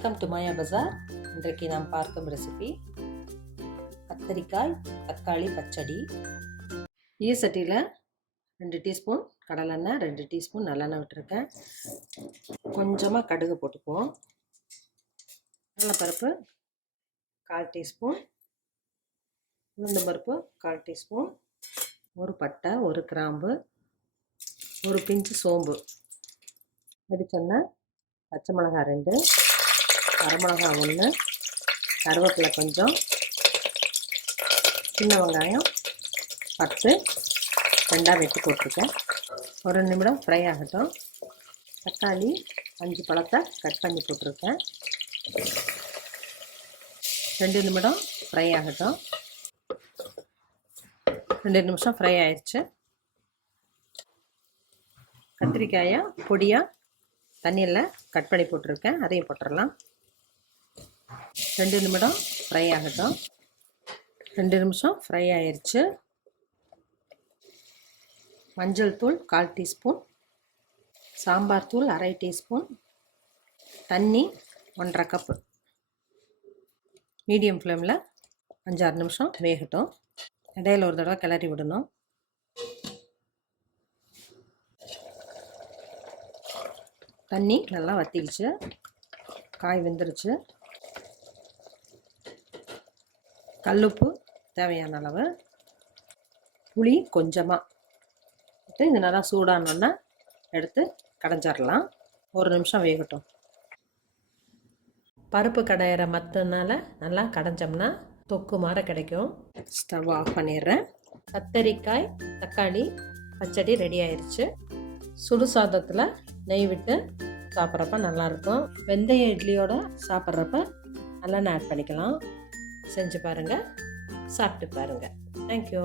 Welcome to மாயா பஜார். இன்றைக்கு நாம் பார்க்கும் ரெசிபி கத்தரிக்காய் தக்காளி பச்சடி. சட்டியில் 2 டீஸ்பூன் கடலெண்ணெய், 2 டீஸ்பூன் நல்லெண்ணெய் விட்டுருக்கேன். கொஞ்சமாக கடுகு போட்டுக்குவோம். கடலைப்பருப்பு 1/4 டீஸ்பூன், உளுந்து பருப்பு 1/4 டீஸ்பூன், ஒரு பட்டை, ஒரு கிராம்பு, ஒரு பிஞ்சு சோம்பு, வெடிச்செண்ணெய், பச்சை மிளகாய் 2, வரமிளகாய் 1, கருவேப்பிலை கொஞ்சம், சின்ன வெங்காயம் 10 2 வெட்டி போட்டிருக்கேன். ஒரு நிமிடம் ஃப்ரை ஆகட்டும். தக்காளி 5 பழத்தை கட் பண்ணி போட்டிருக்கேன். 2 நிமிடம் ஃப்ரை ஆகட்டும். 2 நிமிஷம் ஃப்ரை ஆயிடுச்சு. கத்திரிக்காயை பொடியாக தண்ணியில் கட் பண்ணி போட்டிருக்கேன், அதையும் போட்டுடலாம். 2 நிமிடம் ஃப்ரை ஆகட்டும். 2 நிமிஷம் ஃப்ரை ஆயிடுச்சு. மஞ்சள் தூள் 1/4 டீஸ்பூன், சாம்பார் தூள் 1/2 டீஸ்பூன், தண்ணி 1/2 கப்பு. மீடியம் ஃப்ளேமில் 5-6 நிமிஷம் வேகட்டும். இடையில ஒரு தடவை கிளறி விடணும். தண்ணி நல்லா வற்றிடுச்சு, காய் வெந்துருச்சு. கல்லுப்பு தேவையான அளவு, புளி கொஞ்சமாக விட்டு இது நல்லா சூடானோன்னா எடுத்து கடைஞ்சிடலாம். 1 நிமிஷம் வேகட்டும். பருப்பு கடையிற மற்றனால நல்லா கடைஞ்சோம்னா தொக்கு மாதிரி கிடைக்கும். ஸ்டவ் ஆஃப் பண்ணிடுறேன். கத்தரிக்காய் தக்காளி பச்சடி ரெடி ஆயிடுச்சு. சுடு சாதத்தில் நெய் விட்டு சாப்பிட்றப்ப நல்லாயிருக்கும். வெந்தய இட்லியோடு சாப்பிட்றப்ப நல்லெண்ணெய் ஆட் பண்ணிக்கலாம். செஞ்சு பாருங்கள், சாப்பிட்டு பாருங்கள். தேங்க்யூ.